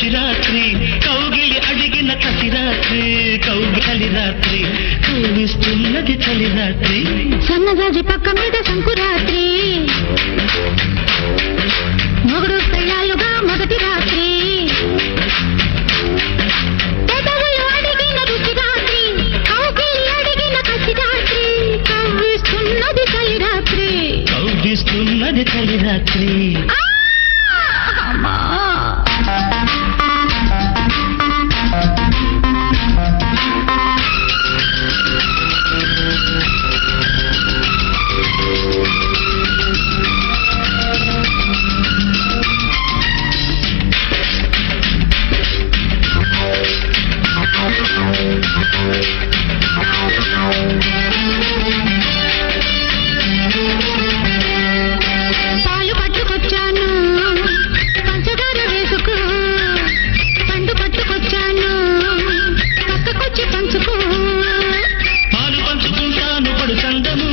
రుచి రాత్రి కౌగిలి అడిగిన కసి రాత్రి కౌగిలి రాత్రి కౌగిస్తున్నది చలి రాత్రి సన్నజాజి పక్క మీద సంకురాత్రి మొగుడు పెళ్ళాలుగా మొదటి రాత్రి పెదవులు అడిగిన రుచి రాత్రి కౌగిలి అడిగిన కసి రాత్రి కౌగిస్తున్నది చలి రాత్రి కౌగిస్తున్నది చలి రాత్రి పాలు పట్టుకొచ్చాను పంచదార వేసుకో పండు పట్టుకొచ్చాను పక్కకొచ్చి పంచుకో పాలు పంచుకుంటాను పడు చందము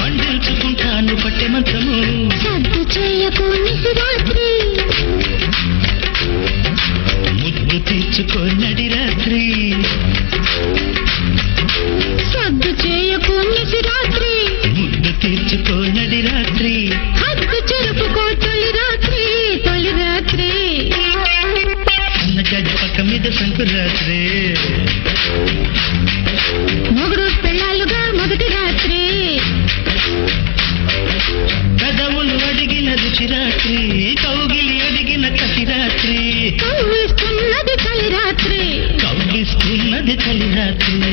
పండించుకుంటాను పట్టె మంచము సద్దు చేయకు నిశిరాత్రి ముద్దు తీర్చుకోనడి రాత్రి సద్దు చేయకు నిశిరాత్రి ముద్దు తీర్చుకోనడి రాత్రి హద్దు చెరుపుకో తొలి రాత్రి తొలి రాత్రి సన్నజాజి పక్క మీద సంకురాత్రి మొగుడు పెళ్ళాలుగా మొదటి రాత్రి పెదవులు అడిగిన రుచి రాత్రి కౌగిలి అడిగిన కసి రాత్రి కౌగిస్తున్నది చలి రాత్రి కౌగిస్తున్నది చలి రాత్రి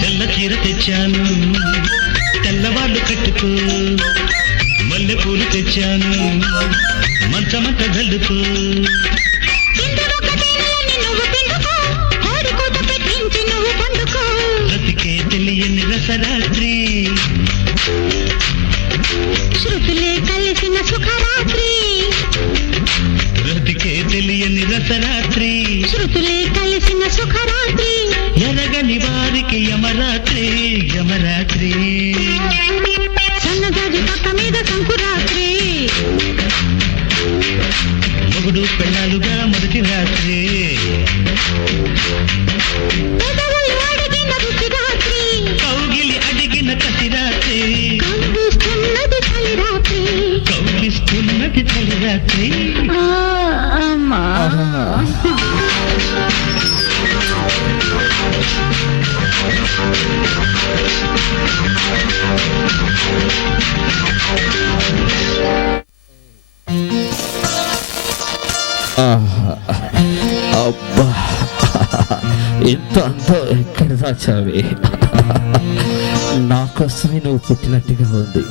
తెల్ల చీర తెచ్చాను తెల్లవాళ్ళు కట్టుకో మల్లె పూలు తెచ్చాను మంచమంత జల్లుకో బ్రతికే తెలియని రసరాత్రి శృతులే కలిసిన సుఖరాత్రి బ్రతికే తెలియని రసరాత్రి శృతులే కలిసిన సుఖరాత్రి ఎరగని వారికి యమరాత్రి యమరాత్రి సన్నజాజి పక్క మీద సంకురాత్రి మొగుడు పెళ్ళాలుగా మొదటి రాత్రి పెదవులు అడిగిన రుచి రాత్రి కౌగిలి అడిగిన కసి రాత్రి కౌగిస్తున్నది చలి రాత్రి కౌగిస్తున్నది చలి రాత్రి అమ్మా అబ్బా ఇంత అంతా ఎక్కడ దాచావి నాకోసమే నువ్వు పుట్టినట్టుగా ఉంది